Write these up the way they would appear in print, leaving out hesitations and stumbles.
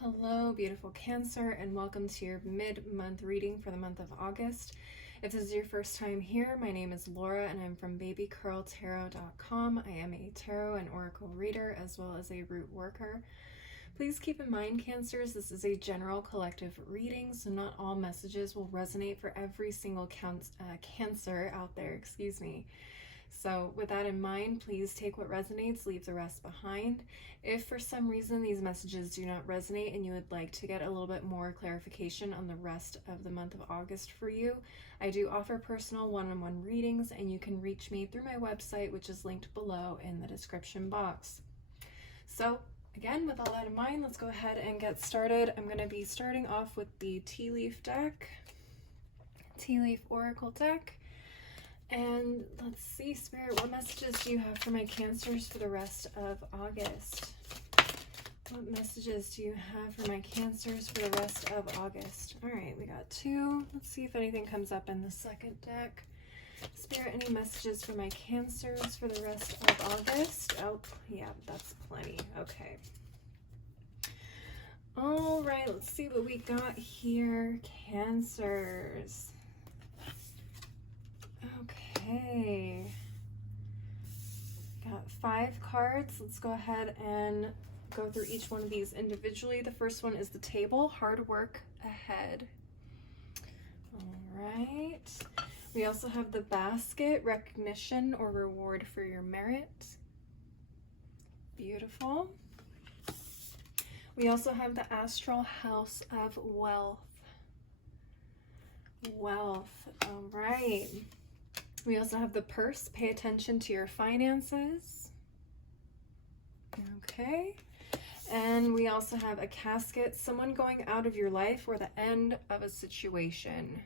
Hello, beautiful Cancer, and welcome to your mid-month reading for the month of August. If this is your first time here, my name is Laura, and I'm from babycurltarot.com. I am a tarot and oracle reader, as well as a root worker. Please keep in mind, Cancers, this is a general collective reading, so not all messages will resonate for every single Cancer out there, So with that in mind, please take what resonates, leave the rest behind. If for some reason these messages do not resonate and you would like to get a little bit more clarification on the rest of the month of August for you, I do offer personal one-on-one readings, and you can reach me through my website, which is linked below in the description box. So again, with all that in mind, let's go ahead and get started. I'm going to be starting off with the Tea Leaf deck, Tea Leaf Oracle deck. And let's see, Spirit, what messages do you have for my Cancers for the rest of August? What messages do you have for my Cancers for the rest of August? All right, we got two. Let's see if anything comes up in the second deck. Spirit, any messages for my Cancers for the rest of August? Oh, yeah, that's plenty. Okay. All right, let's see what we got here, Cancers. Okay, got 5 cards. Let's go ahead and go through each one of these individually. The first one is the Table, hard work ahead. All right. We also have the Basket, recognition or reward for your merit. Beautiful. We also have the Astral House of Wealth. Wealth. All right. We also have the Purse, pay attention to your finances. Okay. And we also have a Casket, someone going out of your life or the end of a situation.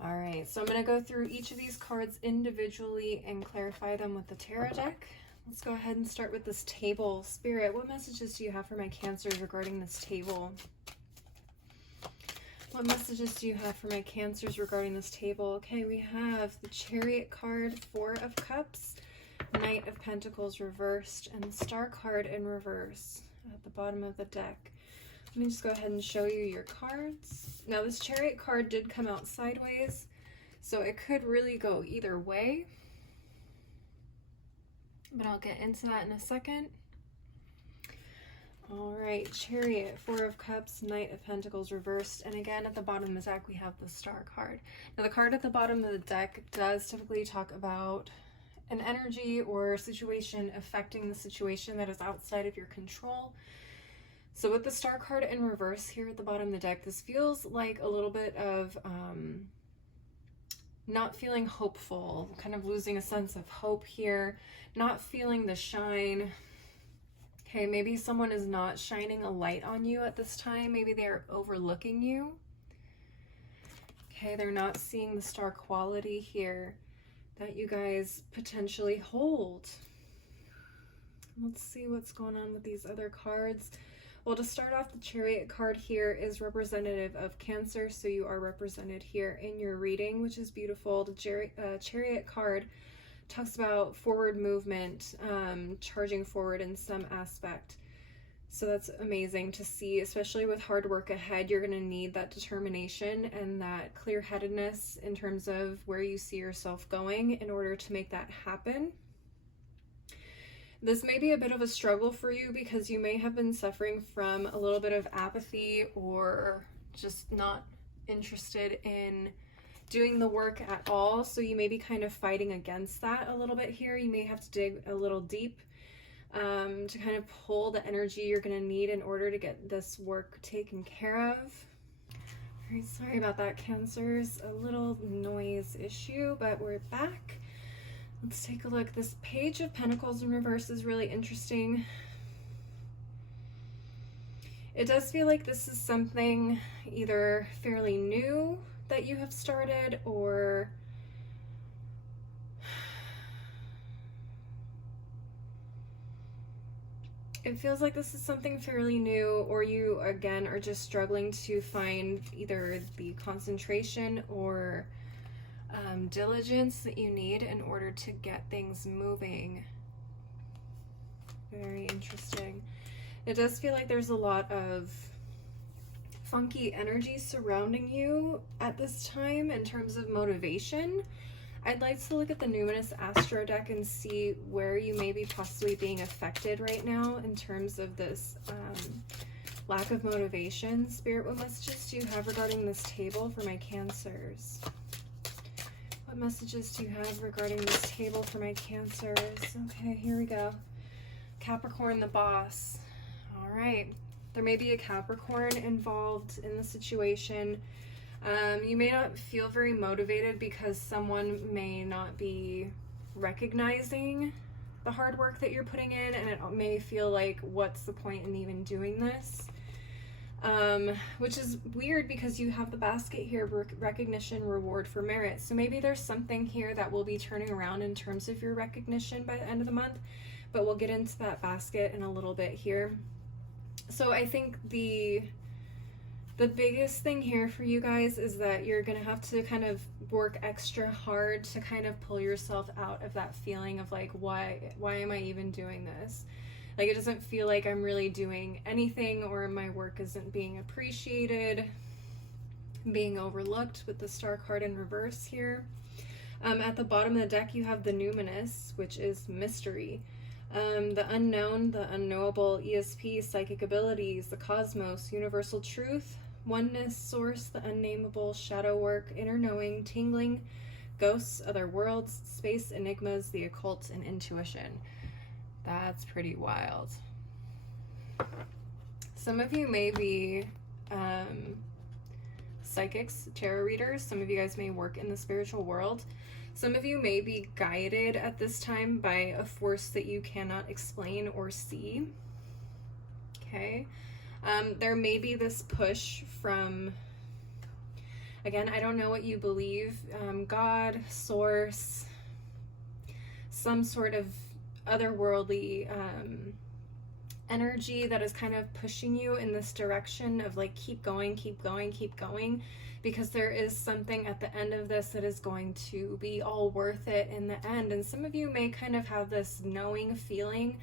All right, so I'm going to go through each of these cards individually and clarify them with the tarot deck. Let's go ahead and start with this Table. Spirit, what messages do you have for my Cancers regarding this Table? What messages do you have for my Cancers regarding this Table? Okay, we have the Chariot card, 4 of Cups, Knight of Pentacles reversed, and the Star card in reverse at the bottom of the deck. Let me just go ahead and show you your cards. Now, this Chariot card did come out sideways, so it could really go either way, but I'll get into that in a second. All right, Chariot, 4 of Cups, Knight of Pentacles reversed, and again at the bottom of the deck we have the Star card. Now the card at the bottom of the deck does typically talk about an energy or situation affecting the situation that is outside of your control. So with the Star card in reverse here at the bottom of the deck, this feels like a little bit of not feeling hopeful, kind of losing a sense of hope here, not feeling the shine. Okay, maybe someone is not shining a light on you at this time. Maybe they're overlooking you. Okay, they're not seeing the star quality here that you guys potentially hold. Let's see what's going on with these other cards. Well, to start off, the Chariot card here is representative of Cancer, so you are represented here in your reading, which is beautiful. The Chariot card talks about forward movement, charging forward in some aspect. So that's amazing to see, especially with hard work ahead. You're going to need that determination and that clear-headedness in terms of where you see yourself going in order to make that happen. This may be a bit of a struggle for you because you may have been suffering from a little bit of apathy or just not interested in doing the work at all, so you may be kind of fighting against that a little bit here. You may have to dig a little deep to kind of pull the energy you're going to need in order to get this work taken care of. Very sorry about that, Cancers. A little noise issue, but we're back. Let's take a look. This Page of Pentacles in reverse is really interesting. It does feel like this is something either fairly new that you have started, or it feels like this is something fairly new, or you again are just struggling to find either the concentration or diligence that you need in order to get things moving. Very interesting. It does feel like there's a lot of funky energy surrounding you at this time in terms of motivation. I'd like to look at the Numinous Astro deck and see where you may be possibly being affected right now in terms of this lack of motivation. Spirit, what messages do you have regarding this table for my Cancers? What messages do you have regarding this table for my Cancers? Okay, here we go. Capricorn, the boss. All right. There may be a Capricorn involved in the situation. You may not feel very motivated because someone may not be recognizing the hard work that you're putting in, and it may feel like, what's the point in even doing this? Which is weird because you have the basket here, recognition, reward for merit. So maybe there's something here that will be turning around in terms of your recognition by the end of the month, but we'll get into that basket in a little bit here. So I think the biggest thing here for you guys is that you're going to have to kind of work extra hard to kind of pull yourself out of that feeling of like, why am I even doing this? Like, it doesn't feel like I'm really doing anything, or my work isn't being appreciated, being overlooked with the Star card in reverse here. At the bottom of the deck, you have the Numinous, which is mystery. The unknown, the unknowable, ESP, psychic abilities, the cosmos, universal truth, oneness, source, the unnameable, shadow work, inner knowing, tingling, ghosts, other worlds, space, enigmas, the occult, and intuition. That's pretty wild. Some of you may be psychics, tarot readers. Some of you guys may work in the spiritual world. Some of you may be guided at this time by a force that you cannot explain or see. Okay. There may be this push from, again, I don't know what you believe, God, source, some sort of otherworldly energy that is kind of pushing you in this direction of like, keep going, keep going, keep going, because there is something at the end of this that is going to be all worth it in the end. And some of you may kind of have this knowing feeling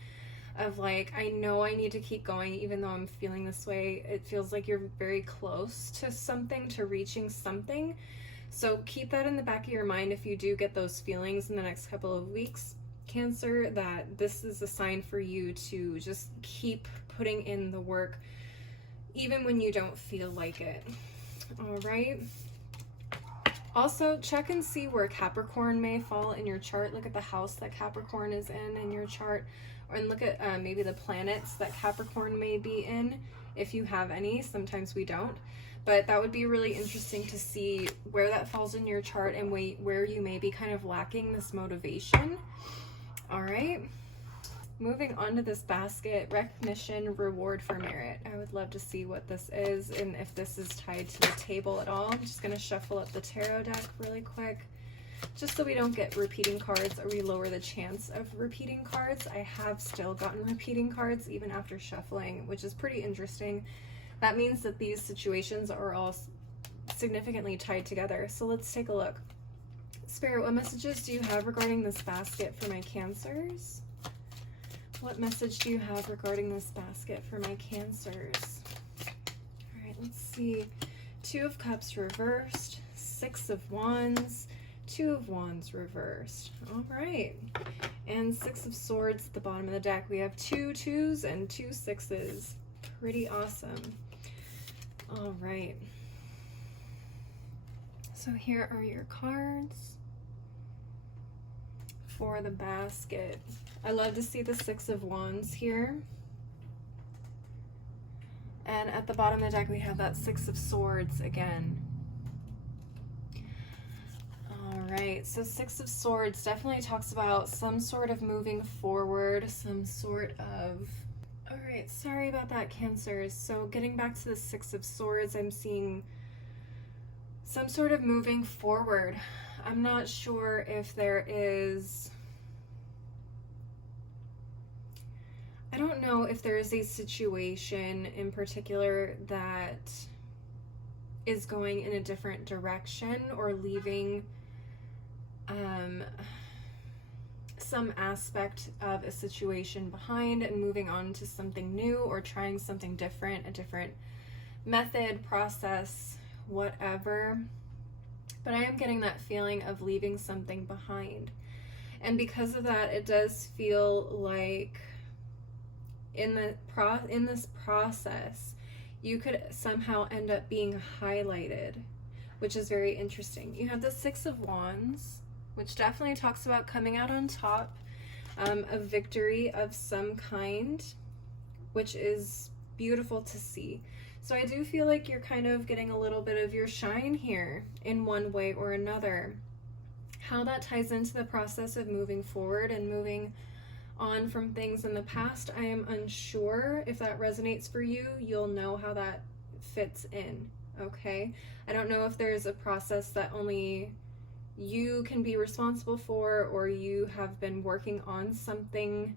of like, I know I need to keep going even though I'm feeling this way. It feels like you're very close to something, to reaching something. So keep that in the back of your mind if you do get those feelings in the next couple of weeks, Cancer, that this is a sign for you to just keep putting in the work even when you don't feel like it. All right. Also, check and see where Capricorn may fall in your chart. Look at the house that Capricorn is in your chart, and look at maybe the planets that Capricorn may be in, if you have any. Sometimes we don't, but that would be really interesting to see where that falls in your chart and where you may be kind of lacking this motivation. All right. Moving on to this basket, recognition, reward for merit. I would love to see what this is and if this is tied to the table at all. I'm just going to shuffle up the tarot deck really quick, just so we don't get repeating cards or we lower the chance of repeating cards. I have still gotten repeating cards even after shuffling, which is pretty interesting. That means that these situations are all significantly tied together. So let's take a look. Spirit, what messages do you have regarding this basket for my Cancers? What message do you have regarding this basket for my Cancers? All right, let's see. 2 of Cups reversed, 6 of Wands, 2 of Wands reversed. All right. And 6 of Swords at the bottom of the deck. We have 2 2s and 2 6s. Pretty awesome. All right. So here are your cards for the basket. I love to see the 6 of Wands here. And at the bottom of the deck, we have that 6 of Swords again. All right, so 6 of Swords definitely talks about some sort of moving forward, some sort of... All right, sorry about that, Cancers. So getting back to the 6 of Swords, I'm seeing some sort of moving forward. I'm not sure if there is... I don't know if there is a situation in particular that is going in a different direction or leaving some aspect of a situation behind and moving on to something new, or trying something different, a different method, process, whatever. But I am getting that feeling of leaving something behind. And because of that, it does feel like in this process, you could somehow end up being highlighted, which is very interesting. You have the Six of Wands, which definitely talks about coming out on top, a victory of some kind, which is beautiful to see. So I do feel like you're kind of getting a little bit of your shine here in one way or another. How that ties into the process of moving forward and moving on from things in the past, I am unsure. If that resonates for you, you'll know how that fits in, okay? I don't know if there's a process that only you can be responsible for, or you have been working on something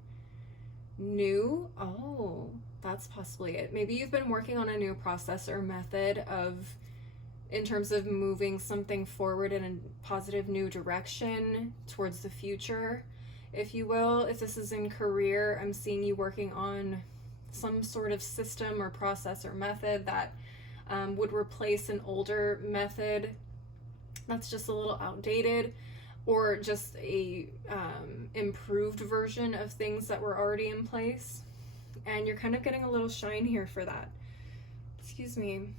new. Oh, that's possibly it. Maybe you've been working on a new process or method in terms of moving something forward in a positive new direction towards the future, if you will. If this is in career, I'm seeing you working on some sort of system or process or method that would replace an older method that's just a little outdated, or just a improved version of things that were already in place. And you're kind of getting a little shine here for that. Excuse me.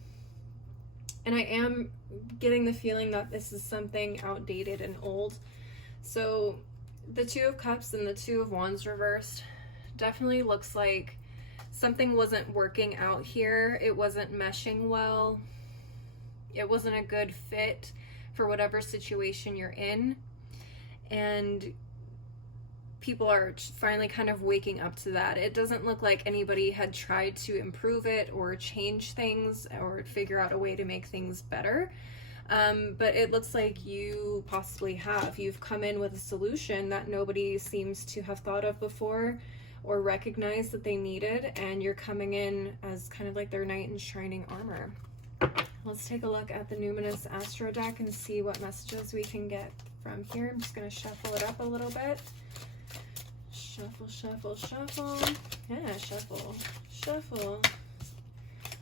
And I am getting the feeling that this is something outdated and old. So the Two of Cups and the Two of Wands reversed definitely looks like something wasn't working out here. It wasn't meshing well. It wasn't a good fit for whatever situation you're in. And people are finally kind of waking up to that. It doesn't look like anybody had tried to improve it or change things or figure out a way to make things better. But it looks like you possibly have. You've come in with a solution that nobody seems to have thought of before or recognized that they needed, and you're coming in as kind of like their knight in shining armor. Let's take a look at the Numinous Astro deck and see what messages we can get from here. I'm just going to shuffle it up a little bit. Shuffle, shuffle, shuffle. Yeah, shuffle, shuffle.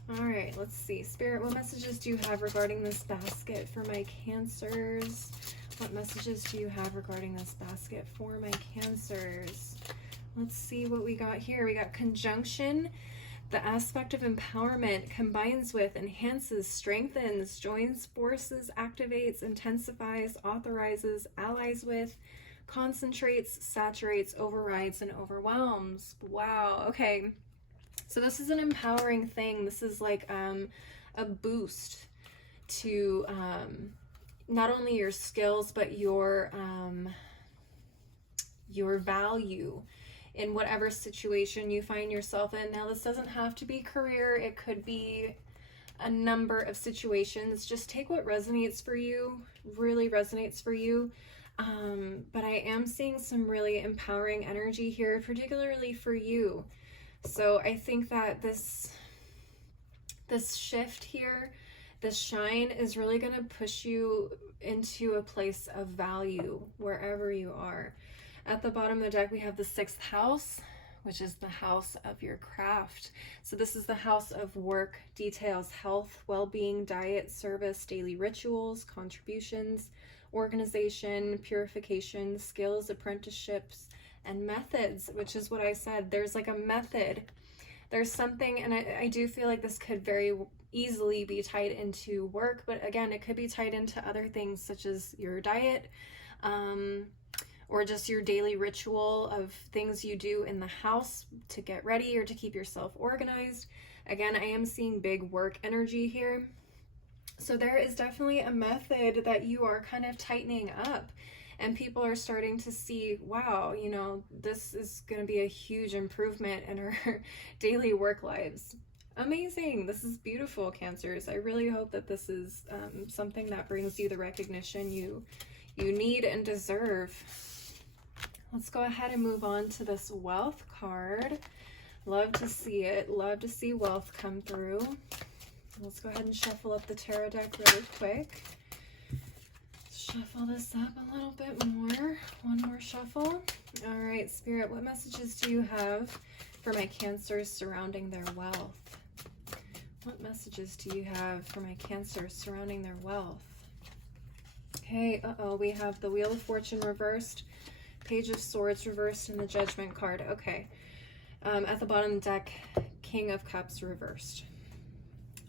All right, let's see. Spirit, what messages do you have regarding this basket for my Cancers? What messages do you have regarding this basket for my Cancers? Let's see what we got here. We got conjunction. The aspect of empowerment combines with, enhances, strengthens, joins forces, activates, intensifies, authorizes, allies with, concentrates, saturates, overrides, and overwhelms. Wow. Okay. So this is an empowering thing. This is like a boost to not only your skills, but your value in whatever situation you find yourself in. Now, this doesn't have to be career. It could be a number of situations. Just take what resonates for you, really resonates for you. But I am seeing some really empowering energy here, particularly for you. So I think that this shift here, this shine, is really going to push you into a place of value wherever you are. At the bottom of the deck, we have the 6th house, which is the house of your craft. So this is the house of work, details, health, well-being, diet, service, daily rituals, contributions, organization, purification, skills, apprenticeships, and methods, which is what I said. There's like a method. There's something, and I do feel like this could very easily be tied into work, but again, it could be tied into other things such as your diet, or just your daily ritual of things you do in the house to get ready or to keep yourself organized. Again, I am seeing big work energy here. So there is definitely a method that you are kind of tightening up, and people are starting to see, wow, you know, this is going to be a huge improvement in our daily work lives. Amazing. This is beautiful, Cancers. I really hope that this is something that brings you the recognition you need and deserve. Let's go ahead and move on to this wealth card. Love to see it. Love to see wealth come through. Let's go ahead and shuffle up the tarot deck really quick. shuffle this up a little bit more. One more shuffle. All right, Spirit, what messages do you have for my Cancers surrounding their wealth? What messages do you have for my Cancers surrounding their wealth? Okay, we have the Wheel of Fortune reversed, Page of Swords reversed, and the Judgment card. Okay. At the bottom of the deck, King of Cups reversed.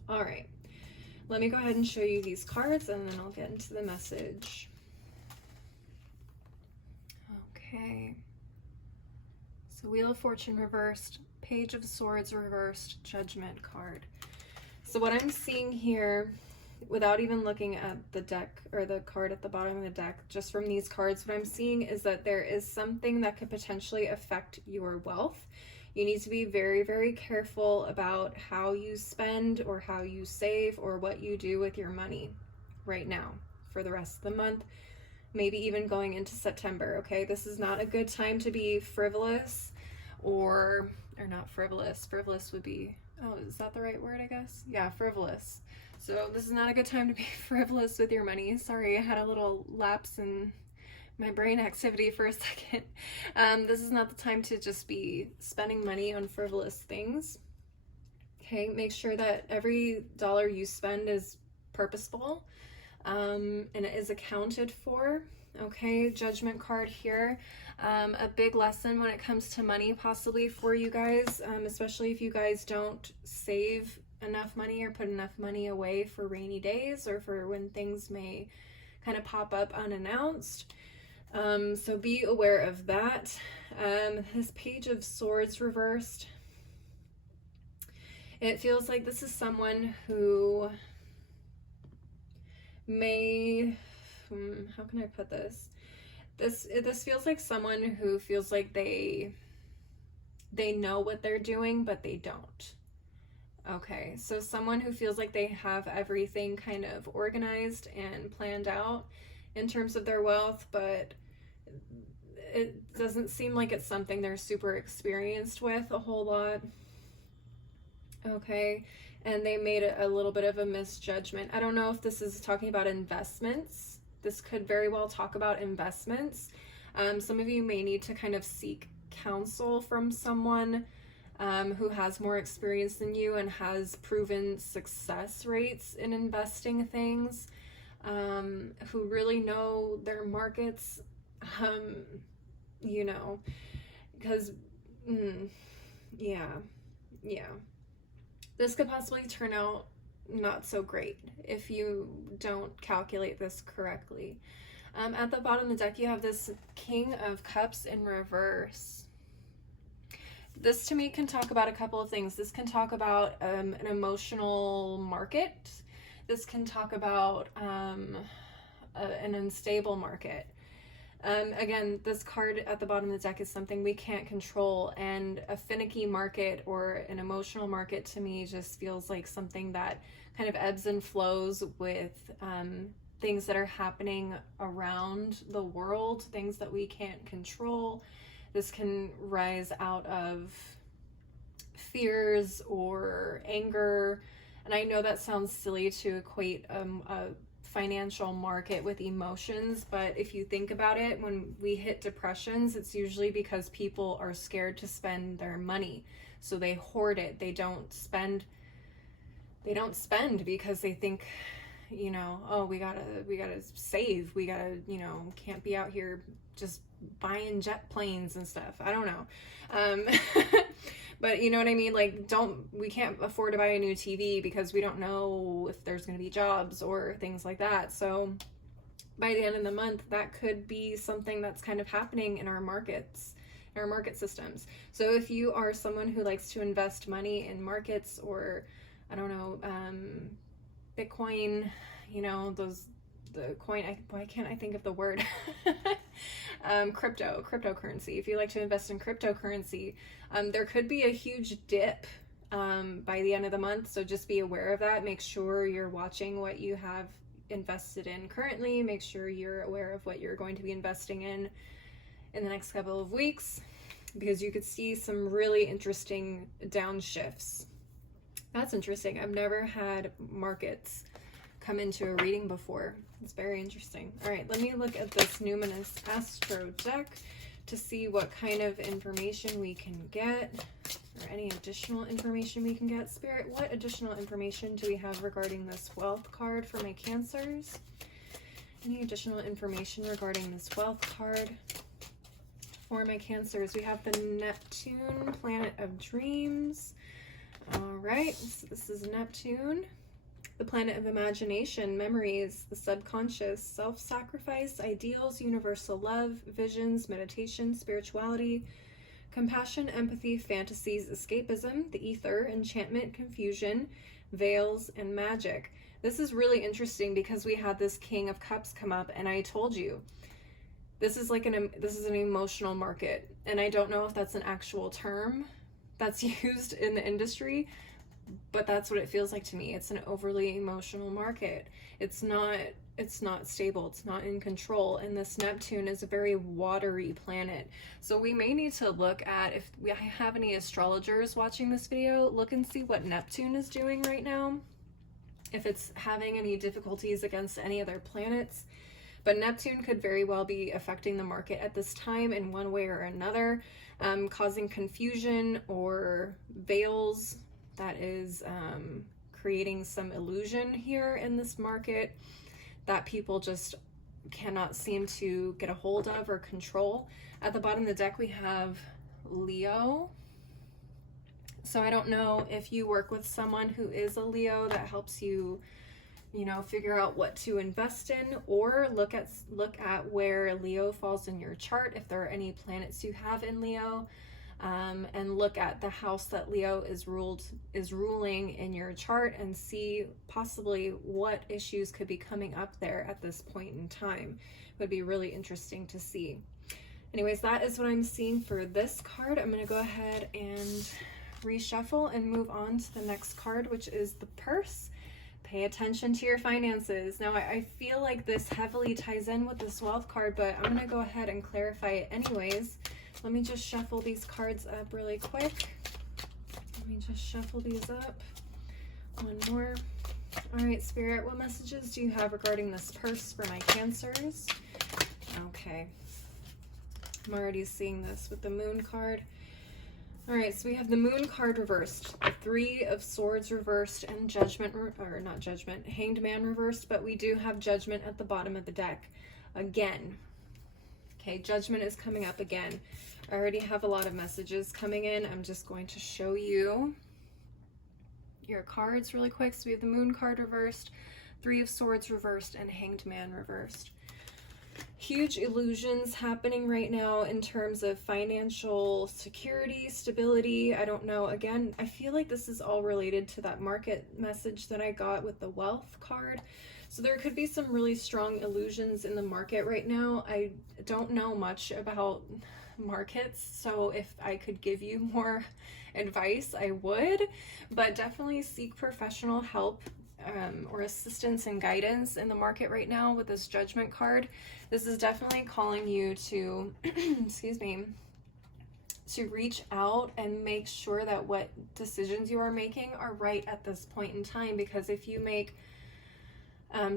All right. Let me go ahead and show you these cards, and then I'll get into the message. Okay. So Wheel of Fortune reversed, Page of Swords reversed, Judgment card. So what I'm seeing here, without even looking at the deck or the card at the bottom of the deck, just from these cards, what I'm seeing is that there is something that could potentially affect your wealth. You need to be very, very careful about how you spend or how you save or what you do with your money right now for the rest of the month, maybe even going into September, okay? This is not a good time to be frivolous or not frivolous. Frivolous would be, oh, is that the right word, I guess? Yeah, frivolous. So this is not a good time to be frivolous with your money. Sorry, I had a little lapse in my brain activity for a second. This is not the time to just be spending money on frivolous things. Okay, make sure that every dollar you spend is purposeful and it is accounted for. Okay, Judgment card here. A big lesson when it comes to money possibly for you guys, especially if you guys don't save enough money or put enough money away for rainy days or for when things may kind of pop up unannounced. So be aware of that. This Page of Swords reversed. It feels like this is someone who may, how can I put this? This feels like someone who feels like they know what they're doing, but they don't. Okay, so someone who feels like they have everything kind of organized and planned out in terms of their wealth, but it doesn't seem like it's something they're super experienced with a whole lot. Okay, and they made a little bit of a misjudgment. I don't know if this is talking about investments. This could very well talk about investments. Some of you may need to kind of seek counsel from someone who has more experience than you and has proven success rates in investing things, who really know their markets, you know, because, yeah. This could possibly turn out not so great if you don't calculate this correctly. At the bottom of the deck, you have this King of Cups in reverse. This to me can talk about a couple of things. This can talk about an emotional market. This can talk about an unstable market. Again, this card at the bottom of the deck is something we can't control, and a finicky market or an emotional market to me just feels like something that kind of ebbs and flows with things that are happening around the world, things that we can't control. This can rise out of fears or anger. And I know that sounds silly to equate a financial market with emotions, but if you think about it, when we hit depressions, it's usually because people are scared to spend their money. So they hoard it. They don't spend because they think, you know, oh, we gotta save. We gotta, you know, can't be out here just buying jet planes and stuff. I don't know. But you know what I mean? Like, we can't afford to buy a new TV because we don't know if there's going to be jobs or things like that. So by the end of the month, that could be something that's kind of happening in our markets, in our market systems. So if you are someone who likes to invest money in markets, or I don't know, Bitcoin, you know, the coin, why can't I think of the word? Cryptocurrency. If you like to invest in cryptocurrency, there could be a huge dip by the end of the month. So just be aware of that. Make sure you're watching what you have invested in currently. Make sure you're aware of what you're going to be investing in the next couple of weeks, because you could see some really interesting downshifts. That's interesting. I've never had markets come into a reading before. It's very interesting. All right, let me look at this Numinous Astro deck to see what kind of information we can get, or any additional information we can get. Spirit, what additional information do we have regarding this wealth card for my Cancers? Any additional information regarding this wealth card for my Cancers? We have the Neptune, planet of dreams. All right, so this is Neptune, the planet of imagination, memories, the subconscious, self-sacrifice, ideals, universal love, visions, meditation, spirituality, compassion, empathy, fantasies, escapism, the ether, enchantment, confusion, veils, and magic. This is really interesting because we had this King of Cups come up, and I told you this is an emotional market, and I don't know if that's an actual term that's used in the industry, but that's what it feels like to me. It's an overly emotional market. It's not stable, it's not in control, and this Neptune is a very watery planet. So we may need to look at, if we have any astrologers watching this video, look and see what Neptune is doing right now, if it's having any difficulties against any other planets. But Neptune could very well be affecting the market at this time in one way or another, causing confusion or veils that is creating some illusion here in this market that people just cannot seem to get a hold of or control. At the bottom of the deck, we have Leo. So I don't know if you work with someone who is a Leo that helps you, you know, figure out what to invest in, or look at where Leo falls in your chart, if there are any planets you have in Leo, and look at the house that Leo is ruling in your chart, and see possibly what issues could be coming up there at this point in time. It would be really interesting to see. Anyways, that is what I'm seeing for this card. I'm going to go ahead and reshuffle and move on to the next card, which is the Purse. Pay attention to your finances. Now, I feel like this heavily ties in with this wealth card, but I'm going to go ahead and clarify it anyways. Let me just shuffle these cards up really quick. Let me just shuffle these up. One more. All right, Spirit, what messages do you have regarding this Purse for my Cancers? Okay. I'm already seeing this with the Moon card. All right, so we have the Moon card reversed, the Three of Swords reversed, and Judgment, or not Judgment, Hanged Man reversed, but we do have Judgment at the bottom of the deck again. Okay, Judgment is coming up again. I already have a lot of messages coming in. I'm just going to show you your cards really quick. So we have the Moon card reversed, Three of Swords reversed, and Hanged Man reversed. Huge illusions happening right now in terms of financial security, stability. I don't know. Again, I feel like this is all related to that market message that I got with the Wealth card. So there could be some really strong illusions in the market right now. I don't know much about markets, so if I could give you more advice, I would, but definitely seek professional help or assistance and guidance in the market right now with this Judgment card. This is definitely calling you to, excuse me, to reach out and make sure that what decisions you are making are right at this point in time, because if you make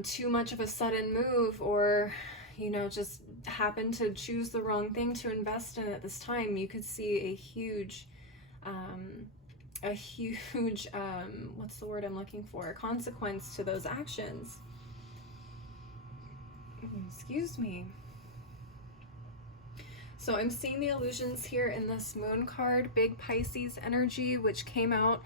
too much of a sudden move, or you know, just happen to choose the wrong thing to invest in at this time, you could see a huge what's the word I'm looking for, consequence to those actions. Excuse me. So I'm seeing the illusions here in this Moon card, big Pisces energy, which came out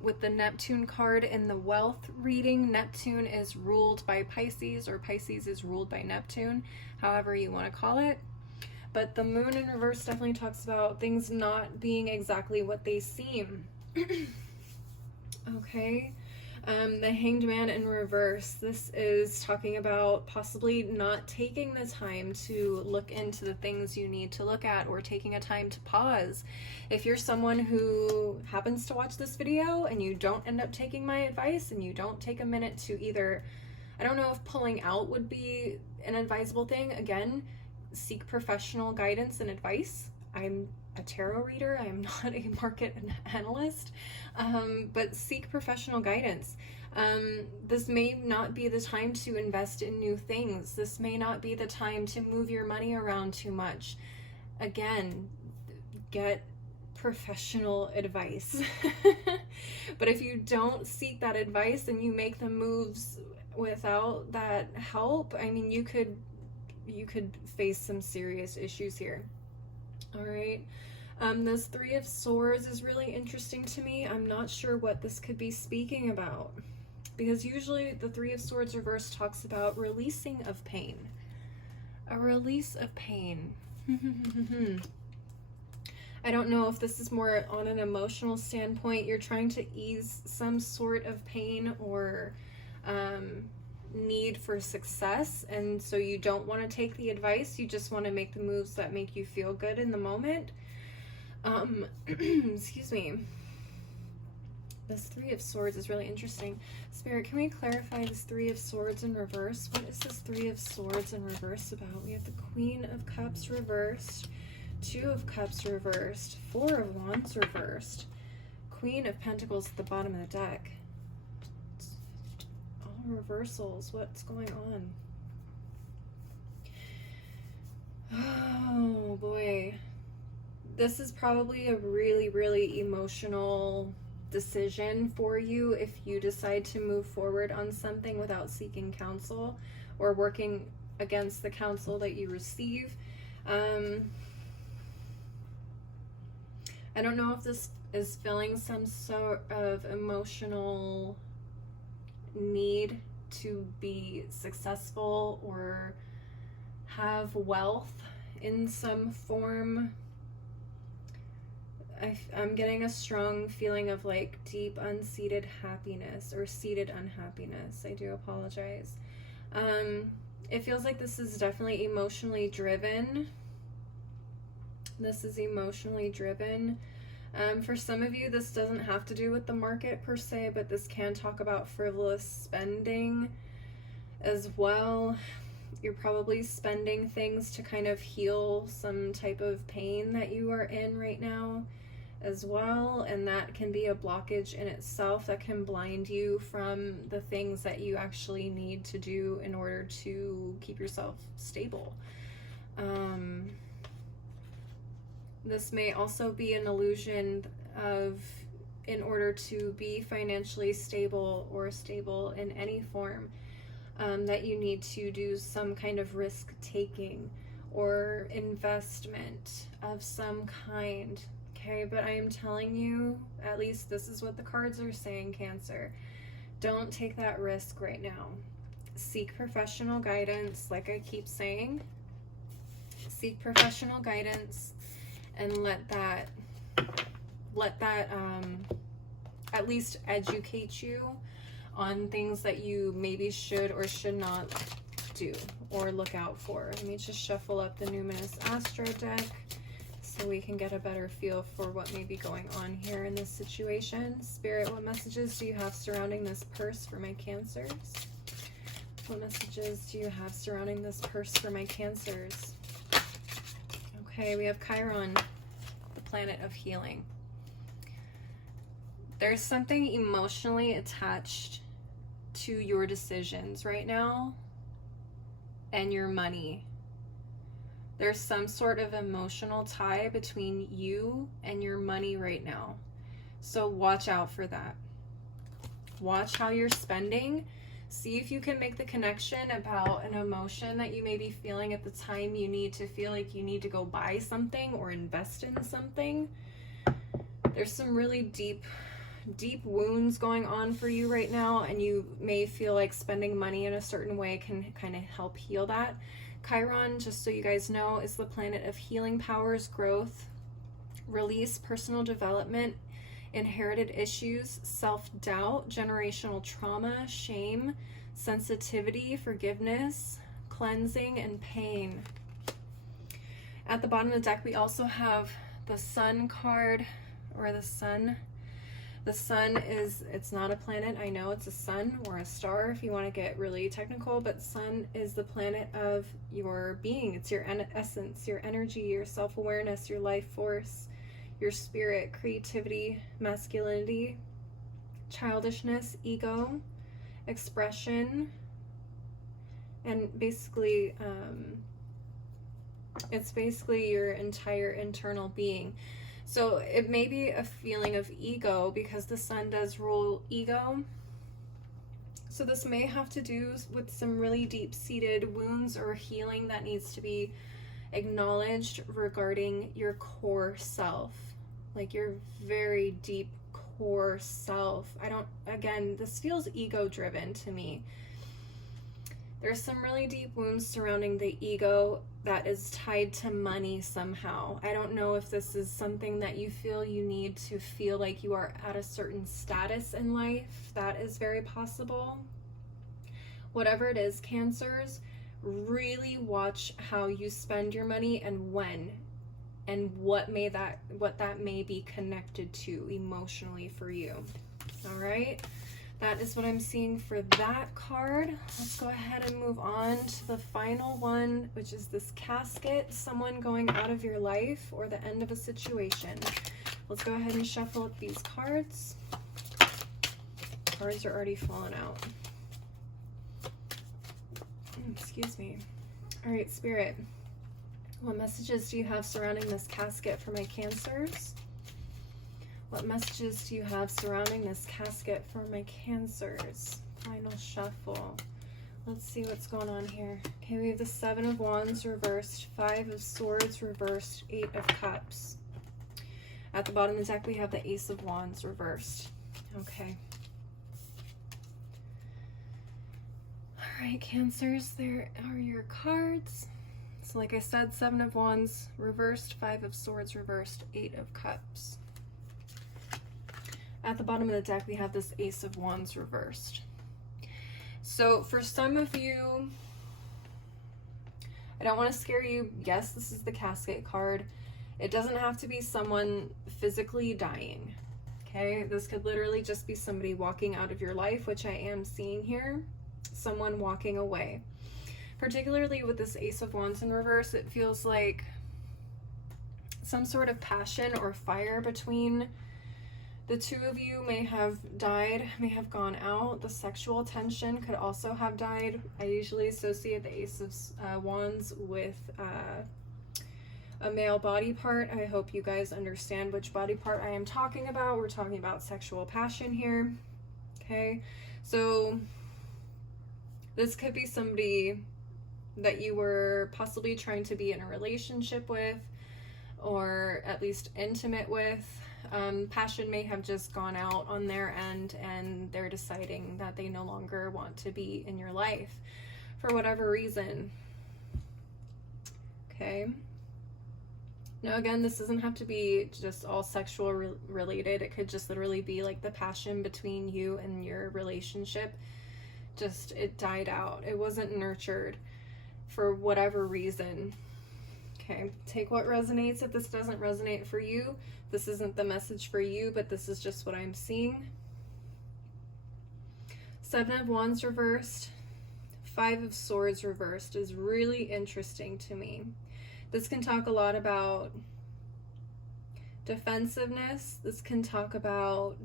with the Neptune card in the Wealth reading. Neptune is ruled by Pisces, or Pisces is ruled by Neptune, however you want to call it. But the Moon in reverse definitely talks about things not being exactly what they seem. Okay. The Hanged Man in reverse. This is talking about possibly not taking the time to look into the things you need to look at, or taking a time to pause. If you're someone who happens to watch this video and you don't end up taking my advice, and you don't take a minute to either, I don't know if pulling out would be an advisable thing. Again, seek professional guidance and advice. I'm a tarot reader. I am not a market analyst, but seek professional guidance. This may not be the time to invest in new things. This may not be the time to move your money around too much. Again, get professional advice. But if you don't seek that advice and you make the moves without that help, I mean, you could face some serious issues here. All right. This Three of Swords is really interesting to me. I'm not sure what this could be speaking about, because usually the Three of Swords reverse talks about releasing of pain. A release of pain. I don't know if this is more on an emotional standpoint. You're trying to ease some sort of pain or need for success, and so you don't want to take the advice. You just want to make the moves that make you feel good in the moment. Excuse me. This Three of Swords is really interesting. Spirit, can we clarify this Three of Swords in reverse? What is this Three of Swords in reverse about? We have the Queen of Cups reversed, Two of Cups reversed, Four of Wands reversed, Queen of Pentacles at the bottom of the deck. All reversals. What's going on? Oh boy. This is probably a really, really emotional decision for you if you decide to move forward on something without seeking counsel or working against the counsel that you receive. I don't know if this is filling some sort of emotional need to be successful or have wealth in some form. I'm getting a strong feeling of like deep unseated happiness or seated unhappiness. I do apologize. It feels like this is definitely emotionally driven. This is emotionally driven. For some of you, this doesn't have to do with the market per se, but this can talk about frivolous spending as well. You're probably spending things to kind of heal some type of pain that you are in right now as well, and that can be a blockage in itself that can blind you from the things that you actually need to do in order to keep yourself stable. This may also be an illusion of, in order to be financially stable or stable in any form, that you need to do some kind of risk taking or investment of some kind. Okay, but I am telling you, at least this is what the cards are saying, Cancer. Don't take that risk right now. Seek professional guidance, like I keep saying. Seek professional guidance and let that at least educate you on things that you maybe should or should not do or look out for. Let me just shuffle up the Numinous Astro deck so we can get a better feel for what may be going on here in this situation. Spirit, what messages do you have surrounding this purse for my Cancers? What messages do you have surrounding this purse for my Cancers? Okay, we have Chiron, the planet of healing. There's something emotionally attached to your decisions right now and your money. There's some sort of emotional tie between you and your money right now. So watch out for that. Watch how you're spending. See if you can make the connection about an emotion that you may be feeling at the time you need to feel like you need to go buy something or invest in something. There's some really deep wounds going on for you right now, and you may feel like spending money in a certain way can kind of help heal that. Chiron, just so you guys know, is the planet of healing powers, growth, release, personal development, inherited issues, self-doubt, generational trauma, shame, sensitivity, forgiveness, cleansing, and pain. At the bottom of the deck, we also have the Sun card, or the Sun. The Sun is, it's not a planet, I know it's a sun or a star if you want to get really technical, but Sun is the planet of your being. It's your essence, your energy, your self-awareness, your life force, your spirit, creativity, masculinity, childishness, ego, expression, and basically it's basically your entire internal being. So it may be a feeling of ego because the sun does rule ego. So this may have to do with some really deep-seated wounds or healing that needs to be acknowledged regarding your core self, like your very deep core self. Again, this feels ego-driven to me. There's some really deep wounds surrounding the ego that is tied to money somehow. I don't know if this is something that you feel you need to feel like you are at a certain status in life. That is very possible. Whatever it is, Cancers, really watch how you spend your money and when, and what that may be connected to emotionally for you. All right? That is what I'm seeing for that card. Let's go ahead and move on to the final one, which is this casket, someone going out of your life or the end of a situation. Let's go ahead and shuffle up these cards. Cards are already falling out. Excuse me. All right, Spirit. What messages do you have surrounding this casket for my Cancers? What messages do you have surrounding this casket for my Cancers? Final shuffle. Let's see what's going on here. Okay, we have the 7 of Wands reversed, 5 of Swords reversed, 8 of Cups. At the bottom of the deck, we have the Ace of Wands reversed. Okay. All right, Cancers, there are your cards. So like I said, 7 of Wands reversed, 5 of Swords reversed, 8 of Cups. At the bottom of the deck, we have this Ace of Wands reversed. So for some of you, I don't want to scare you. Yes, this is the casket card. It doesn't have to be someone physically dying. Okay, this could literally just be somebody walking out of your life, which I am seeing here. Someone walking away. Particularly with this Ace of Wands in reverse, it feels like some sort of passion or fire between the two of you may have died, may have gone out. The sexual tension could also have died. I usually associate the Ace of Wands with a male body part. I hope you guys understand which body part I am talking about. We're talking about sexual passion here. Okay, so this could be somebody that you were possibly trying to be in a relationship with, or at least intimate with. Passion may have just gone out on their end and they're deciding that they no longer want to be in your life for whatever reason. Okay. Now again, this doesn't have to be just all sexual related. It could just literally be like the passion between you and your relationship. Just, it died out. It wasn't nurtured for whatever reason. Okay, take what resonates. If this doesn't resonate for you, this isn't the message for you, but this is just what I'm seeing. 7 of Wands reversed, 5 of Swords reversed is really interesting to me. This can talk a lot about defensiveness. This can talk about,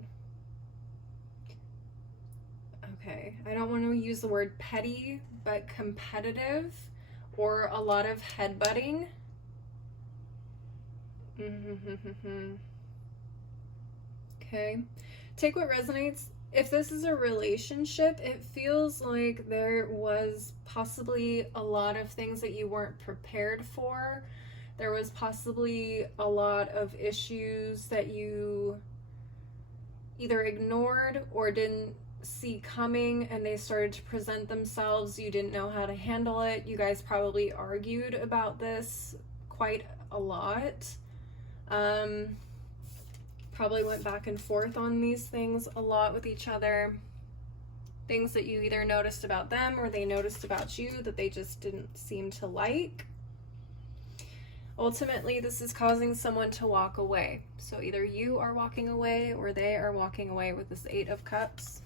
okay, I don't want to use the word petty, but competitive, or a lot of headbutting. Okay, take what resonates. If this is a relationship, it feels like there was possibly a lot of things that you weren't prepared for. There was possibly a lot of issues that you either ignored or didn't see coming, and they started to present themselves. You didn't know how to handle it. You guys probably argued about this quite a lot. Probably went back and forth on these things a lot with each other. Things that you either noticed about them or they noticed about you that they just didn't seem to like. Ultimately, this is causing someone to walk away. So either you are walking away or they are walking away with this 8 of Cups.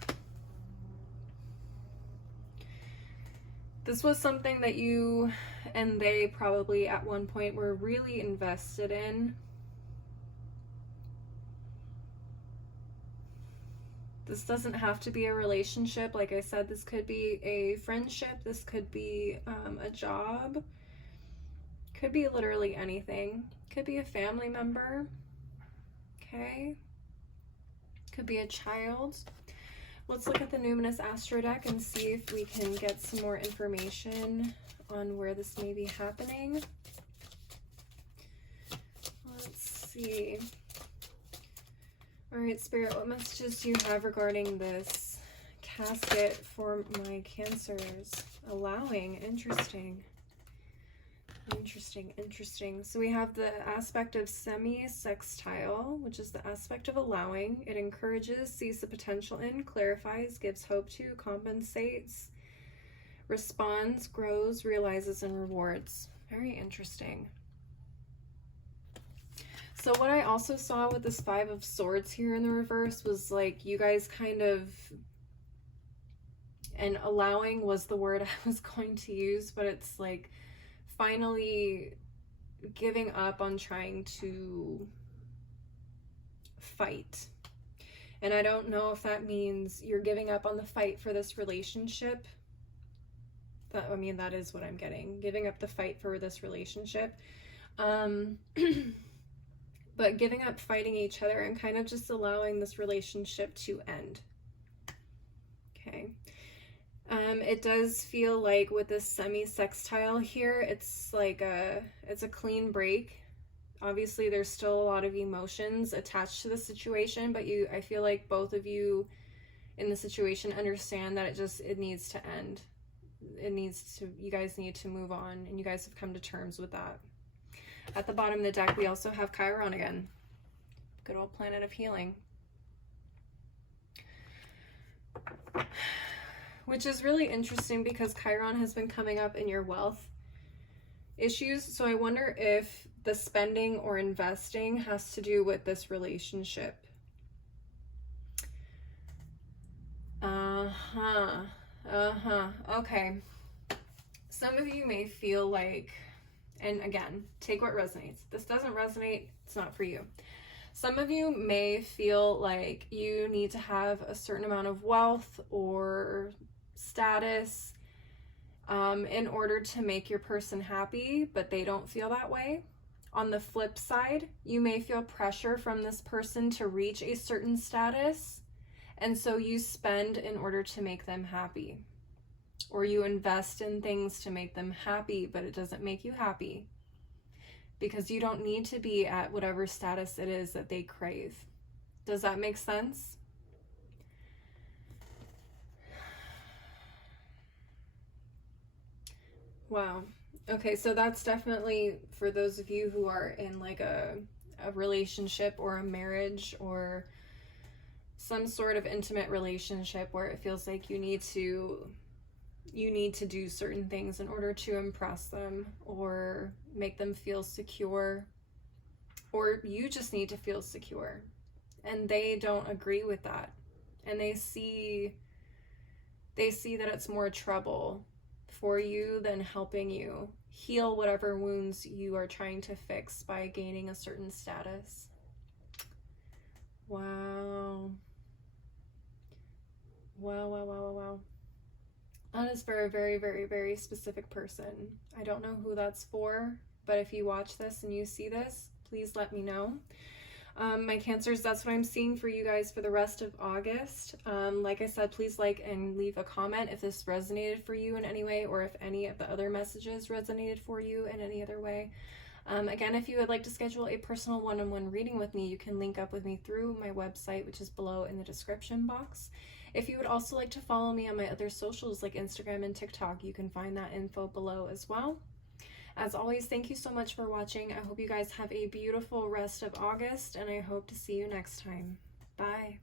This was something that you and they probably at one point were really invested in. This doesn't have to be a relationship. Like I said, this could be a friendship. This could be a job. Could be literally anything. Could be a family member. Okay. Could be a child. Let's look at the Numinous Astro deck and see if we can get some more information on where this may be happening. Let's see. All right, Spirit, what messages do you have regarding this casket for my Cancers? Allowing. Interesting. Interesting. So we have the aspect of semi-sextile, which is the aspect of allowing. It encourages, sees the potential in, clarifies, gives hope to, compensates, responds, grows, realizes, and rewards. Very interesting. So what I also saw with this Five of Swords here in the reverse was like you guys kind of, and allowing was the word I was going to use, but it's like finally giving up on trying to fight. And I don't know if that means you're giving up on the fight for this relationship. I mean, that is what I'm getting. Giving up the fight for this relationship. But giving up fighting each other and kind of just allowing this relationship to end. Okay. It does feel like with this semi-sextile here, it's like it's a clean break. Obviously, there's still a lot of emotions attached to the situation, but I feel like both of you in the situation understand that it needs to end. You guys need to move on, and you guys have come to terms with that. At the bottom of the deck, we also have Chiron again. Good old planet of healing. Which is really interesting because Chiron has been coming up in your wealth issues. So I wonder if the spending or investing has to do with this relationship. Okay. Some of you may feel like, and again, take what resonates. This doesn't resonate, it's not for you. Some of you may feel like you need to have a certain amount of wealth or status in order to make your person happy, but they don't feel that way. On the flip side, you may feel pressure from this person to reach a certain status, and so you spend in order to make them happy. Or you invest in things to make them happy, but it doesn't make you happy. Because you don't need to be at whatever status it is that they crave. Does that make sense? Wow. Okay, so that's definitely for those of you who are in like a relationship or a marriage or some sort of intimate relationship where it feels like you need to do certain things in order to impress them or make them feel secure, or you just need to feel secure, and they don't agree with that, and they see that it's more trouble for you than helping you heal whatever wounds you are trying to fix by gaining a certain status. Wow. That is for a very, very, very specific person. I don't know who that's for, but if you watch this and you see this, please let me know. My Cancers, that's what I'm seeing for you guys for the rest of August. Like I said, please like and leave a comment if this resonated for you in any way, or if any of the other messages resonated for you in any other way. Again, if you would like to schedule a personal one-on-one reading with me, you can link up with me through my website, which is below in the description box. If you would also like to follow me on my other socials like Instagram and TikTok, you can find that info below as well. As always, thank you so much for watching. I hope you guys have a beautiful rest of August, and I hope to see you next time. Bye.